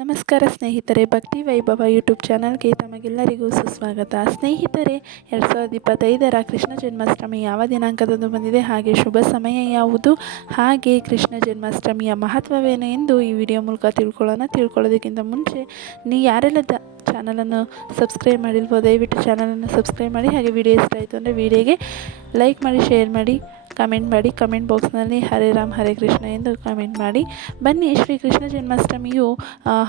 ನಮಸ್ಕಾರ ಸ್ನೇಹಿತರೆ, ಭಕ್ತಿ ವೈಭವ ಯೂಟ್ಯೂಬ್ ಚಾನಲ್ಗೆ ತಮಗೆಲ್ಲರಿಗೂ ಸುಸ್ವಾಗತ. ಸ್ನೇಹಿತರೆ, ಎರಡು ಸಾವಿರದ ಇಪ್ಪತ್ತೈದರ ಕೃಷ್ಣ ಜನ್ಮಾಷ್ಟಮಿ ಯಾವ ದಿನಾಂಕದಂದು ಬಂದಿದೆ ಹಾಗೆ ಶುಭ ಸಮಯ ಯಾವುದು? ಹಾಗೆ ಕೃಷ್ಣ ಜನ್ಮಾಷ್ಟಮಿಯ ಮಹತ್ವವೇನು ಎಂದು ಈ ವಿಡಿಯೋ ಮೂಲಕ ತಿಳ್ಕೊಳ್ಳೋಣ. ತಿಳ್ಕೊಳ್ಳೋದಕ್ಕಿಂತ ಮುಂಚೆ, ನೀ ಯಾರೆಲ್ಲ ದ ಚಾನಲನ್ನು ಸಬ್ಸ್ಕ್ರೈಬ್ ಮಾಡಿಲ್ವೋ, ದಯವಿಟ್ಟು ಚಾನಲನ್ನು ಸಬ್ಸ್ಕ್ರೈಬ್ ಮಾಡಿ. ಹಾಗೆ ವಿಡಿಯೋ ಇಷ್ಟ ಆಯಿತು ಅಂದರೆ ವಿಡಿಯೋಗೆ ಲೈಕ್ ಮಾಡಿ, ಶೇರ್ ಮಾಡಿ. ಕಮೆಂಟ್ ಮಾಡಿ ಕಮೆಂಟ್ ಬಾಕ್ಸ್ನಲ್ಲಿ ಹರೇ ರಾಮ್, ಹರೇ ಕೃಷ್ಣ ಎಂದು ಕಮೆಂಟ್ ಮಾಡಿ. ಬನ್ನಿ ಶ್ರೀ ಕೃಷ್ಣ ಜನ್ಮಾಷ್ಟಮಿಯು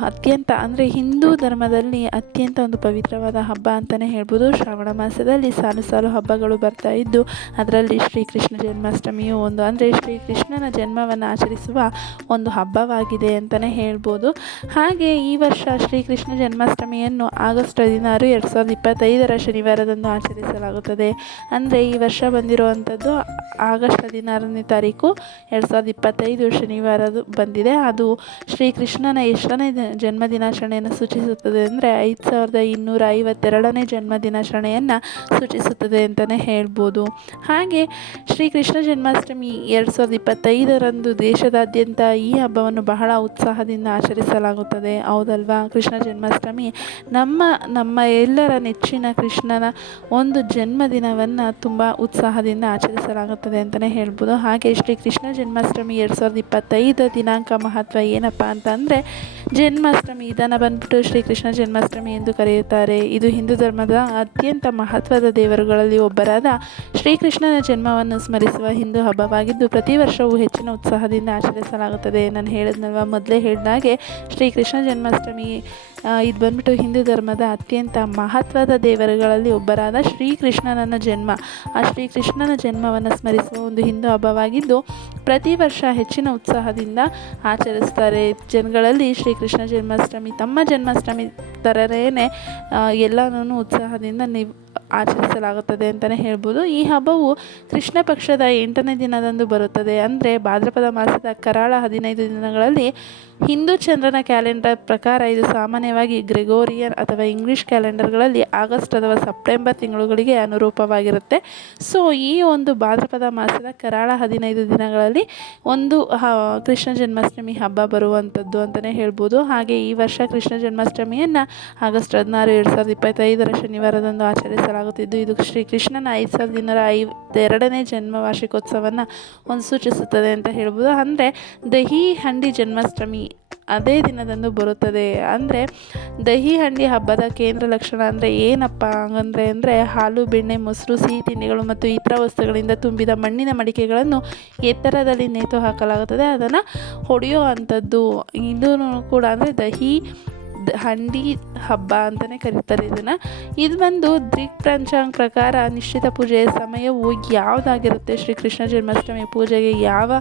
ಅತ್ಯಂತ ಅಂದರೆ ಹಿಂದೂ ಧರ್ಮದಲ್ಲಿ ಅತ್ಯಂತ ಒಂದು ಪವಿತ್ರವಾದ ಹಬ್ಬ ಅಂತಲೇ ಹೇಳ್ಬೋದು. ಶ್ರಾವಣ ಮಾಸದಲ್ಲಿ ಸಾಲು ಸಾಲು ಹಬ್ಬಗಳು ಬರ್ತಾ ಇದ್ದು, ಅದರಲ್ಲಿ ಶ್ರೀಕೃಷ್ಣ ಜನ್ಮಾಷ್ಟಮಿಯು ಒಂದು ಅಂದರೆ ಶ್ರೀಕೃಷ್ಣನ ಜನ್ಮವನ್ನು ಆಚರಿಸುವ ಒಂದು ಹಬ್ಬವಾಗಿದೆ ಅಂತಲೇ ಹೇಳ್ಬೋದು. ಹಾಗೆ ಈ ವರ್ಷ ಶ್ರೀಕೃಷ್ಣ ಜನ್ಮಾಷ್ಟಮಿಯನ್ನು ಆಗಸ್ಟ್ ಹದಿನಾರು, ಎರಡು ಸಾವಿರದ ಇಪ್ಪತ್ತೈದರ ಶನಿವಾರದಂದು ಆಚರಿಸಲಾಗುತ್ತದೆ. ಅಂದರೆ ಈ ವರ್ಷ ಬಂದಿರುವಂಥದ್ದು ಆಗಸ್ಟ್ ಹದಿನಾರನೇ ತಾರೀಕು ಎರಡು ಸಾವಿರದ ಇಪ್ಪತ್ತೈದು ಶನಿವಾರ ಬಂದಿದೆ. ಅದು ಶ್ರೀಕೃಷ್ಣನ ಎಷ್ಟನೇ ಜನ್ಮದಿನಾಚರಣೆಯನ್ನು ಜನ್ಮ ದಿನಾಚರಣೆಯನ್ನು ಸೂಚಿಸುತ್ತದೆ ಅಂದರೆ ಐದು ಸಾವಿರದ ಇನ್ನೂರ ಐವತ್ತೆರಡನೇ ಜನ್ಮದಿನಾಚರಣೆಯನ್ನು ಸೂಚಿಸುತ್ತದೆ ಅಂತಲೇ ಹೇಳ್ಬೋದು. ಹಾಗೆ ಶ್ರೀಕೃಷ್ಣ ಜನ್ಮಾಷ್ಟಮಿ ಎರಡು ಸಾವಿರದ ಇಪ್ಪತ್ತೈದರಂದು ದೇಶದಾದ್ಯಂತ ಈ ಹಬ್ಬವನ್ನು ಬಹಳ ಉತ್ಸಾಹದಿಂದ ಆಚರಿಸಲಾಗುತ್ತದೆ. ಹೌದಲ್ವಾ? ಕೃಷ್ಣ ಜನ್ಮಾಷ್ಟಮಿ ನಮ್ಮ ನಮ್ಮ ಎಲ್ಲರ ನೆಚ್ಚಿನ ಕೃಷ್ಣನ ಒಂದು ಜನ್ಮದಿನವನ್ನು ತುಂಬ ಉತ್ಸಾಹದಿಂದ ಆಚರಿಸಲಾಗುತ್ತದೆ ಅಂತಲೇ ಹೇಳ್ಬೋದು. ಹಾಗೆ ಶ್ರೀ ಕೃಷ್ಣ ಜನ್ಮಾಷ್ಟಮಿ ಎರಡು ಸಾವಿರದ ಇಪ್ಪತ್ತೈದು ದಿನಾಂಕ ಮಹತ್ವ ಏನಪ್ಪ ಅಂತಂದರೆ, ಜನ್ಮಾಷ್ಟಮಿ ಇದನ್ನು ಬಂದ್ಬಿಟ್ಟು ಶ್ರೀ ಕೃಷ್ಣ ಜನ್ಮಾಷ್ಟಮಿ ಎಂದು ಕರೆಯುತ್ತಾರೆ. ಇದು ಹಿಂದೂ ಧರ್ಮದ ಅತ್ಯಂತ ಮಹತ್ವದ ದೇವರುಗಳಲ್ಲಿ ಒಬ್ಬರಾದ ಶ್ರೀಕೃಷ್ಣನ ಜನ್ಮವನ್ನು ಸ್ಮರಿಸುವ ಹಿಂದೂ ಹಬ್ಬವಾಗಿದ್ದು, ಪ್ರತಿ ವರ್ಷವೂ ಹೆಚ್ಚಿನ ಉತ್ಸಾಹದಿಂದ ಆಚರಿಸಲಾಗುತ್ತದೆ. ನಾನು ಹೇಳಿದ್ನಲ್ವ, ಮೊದಲೇ ಹೇಳಿದಾಗೆ ಶ್ರೀಕೃಷ್ಣ ಜನ್ಮಾಷ್ಟಮಿ ಇದು ಬಂದ್ಬಿಟ್ಟು ಹಿಂದೂ ಧರ್ಮದ ಅತ್ಯಂತ ಮಹತ್ವದ ದೇವರುಗಳಲ್ಲಿ ಒಬ್ಬರಾದ ಶ್ರೀಕೃಷ್ಣನ ಜನ್ಮ. ಆ ಶ್ರೀಕೃಷ್ಣನ ಜನ್ಮವನ್ನು ಸ್ಮರಿಸುವ ಒಂದು ಹಿಂದೂ ಹಬ್ಬವಾಗಿದ್ದು ಪ್ರತಿ ವರ್ಷ ಹೆಚ್ಚಿನ ಉತ್ಸಾಹದಿಂದ ಆಚರಿಸ್ತಾರೆ. ಜನಗಳಲ್ಲಿ ಶ್ರೀಕೃಷ್ಣ ಜನ್ಮಾಷ್ಟಮಿ, ತಮ್ಮ ಜನ್ಮಾಷ್ಟಮಿ ಥರನೇ ಎಲ್ಲನೂ ಉತ್ಸಾಹದಿಂದ ನಿ ಆಚರಿಸಲಾಗುತ್ತದೆ ಅಂತಲೇ ಹೇಳ್ಬೋದು. ಈ ಹಬ್ಬವು ಕೃಷ್ಣ ಪಕ್ಷದ ಎಂಟನೇ ದಿನದಂದು ಬರುತ್ತದೆ. ಅಂದರೆ ಭಾದ್ರಪದ ಮಾಸದ ಕರಾಳ ಹದಿನೈದು ದಿನಗಳಲ್ಲಿ ಹಿಂದೂ ಚಂದ್ರನ ಕ್ಯಾಲೆಂಡರ್ ಪ್ರಕಾರ ಇದು ಸಾಮಾನ್ಯವಾಗಿ ಗ್ರೆಗೋರಿಯನ್ ಅಥವಾ ಇಂಗ್ಲಿಷ್ ಕ್ಯಾಲೆಂಡರ್ಗಳಲ್ಲಿ ಆಗಸ್ಟ್ ಅಥವಾ ಸೆಪ್ಟೆಂಬರ್ ತಿಂಗಳುಗಳಿಗೆ ಅನುರೂಪವಾಗಿರುತ್ತೆ. ಸೊ, ಈ ಒಂದು ಭಾದ್ರಪದ ಮಾಸದ ಕರಾಳ ಹದಿನೈದು ದಿನಗಳಲ್ಲಿ ಒಂದು, ಹ, ಕೃಷ್ಣ ಜನ್ಮಾಷ್ಟಮಿ ಹಬ್ಬ ಬರುವಂಥದ್ದು ಅಂತಲೇ ಹೇಳ್ಬೋದು. ಹಾಗೆ ಈ ವರ್ಷ ಕೃಷ್ಣ ಜನ್ಮಾಷ್ಟಮಿಯನ್ನು ಆಗಸ್ಟ್ ಹದಿನಾರು, ಎರಡು ಸಾವಿರದ ಇಪ್ಪತ್ತೈದರ ಶನಿವಾರದಂದು ಆಚರಿಸಲಾಗುತ್ತಿದ್ದು. ಇದು ಶ್ರೀ ಕೃಷ್ಣನ ಐದು ಸಾವಿರದ ಇನ್ನೂರ ಐವತ್ತೆರಡನೇ ಜನ್ಮ ವಾರ್ಷಿಕೋತ್ಸವವನ್ನು ಒಂದು ಸೂಚಿಸುತ್ತದೆ ಅಂತ ಹೇಳ್ಬೋದು. ಅಂದರೆ ದಹಿ, ಹಂಡಿ ಜನ್ಮಾಷ್ಟಮಿ ಅದೇ ದಿನದಂದು ಬರುತ್ತದೆ. ಅಂದರೆ ದಹಿ ಹಂಡಿ ಹಬ್ಬದ ಕೇಂದ್ರ ಲಕ್ಷಣ ಅಂದರೆ ಏನಪ್ಪ ಹಂಗಂದ್ರೆ ಅಂದರೆ ಹಾಲು, ಬೆಣ್ಣೆ, ಮೊಸರು, ಸಿಹಿ ತಿಂಡಿಗಳು ಮತ್ತು ಇತರ ವಸ್ತುಗಳಿಂದ ತುಂಬಿದ ಮಣ್ಣಿನ ಮಡಿಕೆಗಳನ್ನು ಎತ್ತರದಲ್ಲಿ ನೇತು ಹಾಕಲಾಗುತ್ತದೆ. ಅದನ್ನು ಹೊಡೆಯೋ ಅಂಥದ್ದು ಕೂಡ ಅಂದರೆ ದಹಿ ಹಂಡಿ ಹಬ್ಬ ಅಂತಲೇ ಕರೀತಾರೆ ಇದನ್ನು. ಇದು ಬಂದು ದ್ರಿಕ್ ಪಂಚಾಂಗ ಪ್ರಕಾರ ನಿಶ್ಚಿತ ಪೂಜೆಯ ಸಮಯವು ಯಾವುದಾಗಿರುತ್ತೆ? ಶ್ರೀ ಕೃಷ್ಣ ಜನ್ಮಾಷ್ಟಮಿ ಪೂಜೆಗೆ ಯಾವ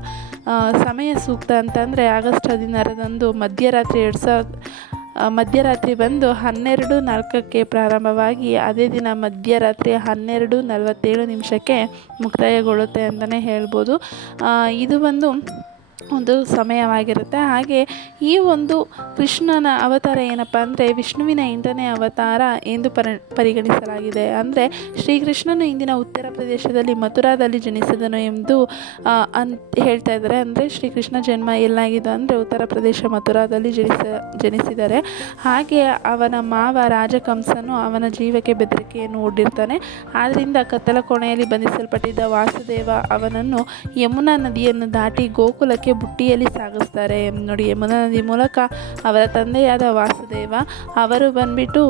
ಸಮಯ ಸೂಕ್ತ ಅಂತಂದರೆ ಆಗಸ್ಟ್ ಹದಿನಾರದಂದು ಮಧ್ಯರಾತ್ರಿ ಎರಡು ಸಾವಿರದ ಮಧ್ಯರಾತ್ರಿ ಬಂದು ಹನ್ನೆರಡು ನಾಲ್ಕಕ್ಕೆ ಪ್ರಾರಂಭವಾಗಿ ಅದೇ ದಿನ ಮಧ್ಯರಾತ್ರಿ ಹನ್ನೆರಡು ನಲವತ್ತೇಳು ನಿಮಿಷಕ್ಕೆ ಮುಕ್ತಾಯಗೊಳ್ಳುತ್ತೆ ಅಂತಲೇ ಹೇಳ್ಬೋದು. ಇದು ಬಂದು ಒಂದು ಸಮಯವಾಗಿರುತ್ತೆ. ಹಾಗೆ ಈ ಒಂದು ಕೃಷ್ಣನ ಅವತಾರ ಏನಪ್ಪ ಅಂದರೆ ವಿಷ್ಣುವಿನ ಎಂಟನೇ ಅವತಾರ ಎಂದು ಪರಿ, ಪರಿಗಣಿಸಲಾಗಿದೆ. ಅಂದರೆ ಶ್ರೀಕೃಷ್ಣನು ಇಂದಿನ ಉತ್ತರ ಪ್ರದೇಶದಲ್ಲಿ ಮಥುರಾದಲ್ಲಿ ಜನಿಸಿದನು ಎಂದು ಅನ್, ಹೇಳ್ತಾ ಇದ್ದಾರೆ. ಅಂದರೆ ಶ್ರೀಕೃಷ್ಣ ಜನ್ಮ ಎಲ್ಲಾಗಿದೆ ಅಂದರೆ ಉತ್ತರ ಪ್ರದೇಶ ಮಥುರಾದಲ್ಲಿ ಜನಿಸ, ಜನಿಸಿದ್ದಾರೆ. ಹಾಗೆ ಅವನ ಮಾವ ರಾಜಕಂಸನು ಅವನ ಜೀವಕ್ಕೆ ಬೆದರಿಕೆಯನ್ನು ಒಡ್ಡಿರ್ತಾನೆ ಆದ್ದರಿಂದ ಕತ್ತಲ ಕೋಣೆಯಲ್ಲಿ ಬಂಧಿಸಲ್ಪಟ್ಟಿದ್ದ ವಾಸುದೇವ ಅವನನ್ನು ಯಮುನಾ ನದಿಯನ್ನು ದಾಟಿ ಗೋಕುಲಕ್ಕೆ ಬುಟ್ಟಿಯಲ್ಲಿ ಸಾಗಿಸ್ತಾರೆ. ನೋಡಿ, ಯಮುನಾ ನದಿ ಮೂಲಕ ಅವರ ತಂದೆಯಾದ ವಾಸುದೇವ ಅವರು ಬಂದ್ಬಿಟ್ಟು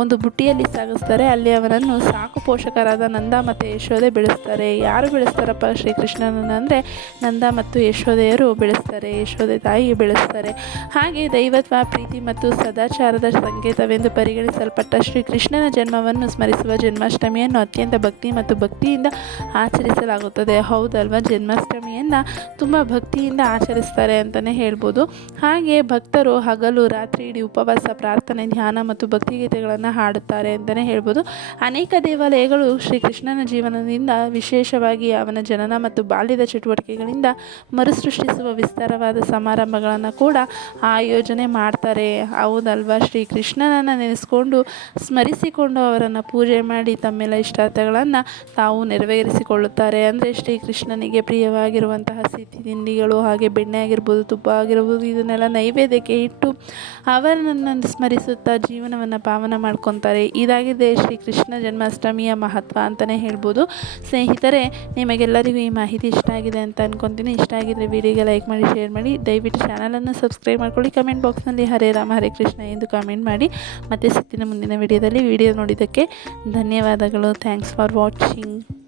ಒಂದು ಬುಟ್ಟಿಯಲ್ಲಿ ಸಾಗಿಸ್ತಾರೆ. ಅಲ್ಲಿ ಅವರನ್ನು ಸಾಕು ಪೋಷಕರಾದ ನಂದ ಮತ್ತು ಯಶೋದೆ ಬೆಳೆಸ್ತಾರೆ. ಯಾರು ಬೆಳೆಸ್ತಾರಪ್ಪ ಶ್ರೀಕೃಷ್ಣನನ್ನು ಅಂದರೆ ನಂದ ಮತ್ತು ಯಶೋದೆಯರು ಬೆಳೆಸ್ತಾರೆ ಯಶೋದೆ ತಾಯಿ ಬೆಳೆಸ್ತಾರೆ. ಹಾಗೆ ದೈವತ್ವ, ಪ್ರೀತಿ ಮತ್ತು ಸದಾಚಾರದ ಸಂಕೇತವೆಂದು ಪರಿಗಣಿಸಲ್ಪಟ್ಟ ಶ್ರೀಕೃಷ್ಣನ ಜನ್ಮವನ್ನು ಸ್ಮರಿಸುವ ಜನ್ಮಾಷ್ಟಮಿಯನ್ನು ಅತ್ಯಂತ ಭಕ್ತಿ ಮತ್ತು ಭಕ್ತಿಯಿಂದ ಆಚರಿಸಲಾಗುತ್ತದೆ. ಹೌದಲ್ವಾ? ಜನ್ಮಾಷ್ಟಮಿಯನ್ನು ತುಂಬ ಭಕ್ತಿಯಿಂದ ಆಚರಿಸ್ತಾರೆ ಅಂತಲೇ ಹೇಳ್ಬೋದು. ಹಾಗೆ ಭಕ್ತರು ಹಗಲು, ರಾತ್ರಿ ಇಡೀ ಉಪವಾಸ, ಪ್ರಾರ್ಥನೆ, ಧ್ಯಾನ ಮತ್ತು ಭಕ್ತಿಗೀತೆಗಳನ್ನು ಹಾಡುತ್ತಾರೆ ಅಂತಲೇ ಹೇಳ್ಬೋದು. ಅನೇಕ ದೇವಾಲಯಗಳು ಶ್ರೀಕೃಷ್ಣನ ಜೀವನದಿಂದ ವಿಶೇಷವಾಗಿ ಅವನ ಜನನ ಮತ್ತು ಬಾಲ್ಯದ ಚಟುವಟಿಕೆಗಳಿಂದ ಮರುಸೃಷ್ಟಿಸುವ ವಿಸ್ತಾರವಾದ ಸಮಾರಂಭಗಳನ್ನು ಕೂಡ ಆಯೋಜನೆ ಮಾಡ್ತಾರೆ. ಹೌದಲ್ವಾ? ಶ್ರೀ ಕೃಷ್ಣನನ್ನು ನೆನೆಸ್ಕೊಂಡು, ಸ್ಮರಿಸಿಕೊಂಡು ಅವರನ್ನು ಪೂಜೆ ಮಾಡಿ ತಮ್ಮೆಲ್ಲ ಇಷ್ಟಾರ್ಥಗಳನ್ನು ತಾವು ನೆರವೇರಿಸಿಕೊಳ್ಳುತ್ತಾರೆ. ಅಂದರೆ ಶ್ರೀಕೃಷ್ಣನಿಗೆ ಪ್ರಿಯವಾಗಿರುವಂತಹ ಸಿಹಿ ತಿಂಡಿಗಳು ಹಾಗೆ ಬೆಣ್ಣೆ ಆಗಿರ್ಬೋದು, ತುಪ್ಪ ಆಗಿರ್ಬೋದು, ಇದನ್ನೆಲ್ಲ ನೈವೇದ್ಯಕ್ಕೆ ಇಟ್ಟು ಅವರನ್ನು ಸ್ಮರಿಸುತ್ತಾ ಜೀವನವನ್ನು ಪಾವನ ಮಾಡ್ಕೊತಾರೆ. ಇದಾಗಿದೆ ಶ್ರೀ ಕೃಷ್ಣ ಜನ್ಮಾಷ್ಟಮಿಯ ಮಹತ್ವ ಅಂತಲೇ ಹೇಳ್ಬೋದು. ಸ್ನೇಹಿತರೆ, ನಿಮಗೆಲ್ಲರಿಗೂ ಈ ಮಾಹಿತಿ ಇಷ್ಟ ಆಗಿದೆ ಅಂತ ಅಂದ್ಕೊತೀನಿ ಇಷ್ಟ ಆಗಿದ್ರೆ ವಿಡಿಯೋಗೆ ಲೈಕ್ ಮಾಡಿ, ಶೇರ್ ಮಾಡಿ. ದಯವಿಟ್ಟು ಚಾನಲನ್ನು ಸಬ್ಸ್ಕ್ರೈಬ್ ಮಾಡ್ಕೊಳ್ಳಿ. ಕಮೆಂಟ್ ಬಾಕ್ಸ್ನಲ್ಲಿ ಹರೇ ರಾಮ, ಹರೇ ಕೃಷ್ಣ ಎಂದು ಕಾಮೆಂಟ್ ಮಾಡಿ. ಮತ್ತೆ ಸುತ್ತಿನ ಮುಂದಿನ ವಿಡಿಯೋದಲ್ಲಿ ವಿಡಿಯೋ ನೋಡಿದ್ದಕ್ಕೆ ಧನ್ಯವಾದಗಳು. Thanks for watching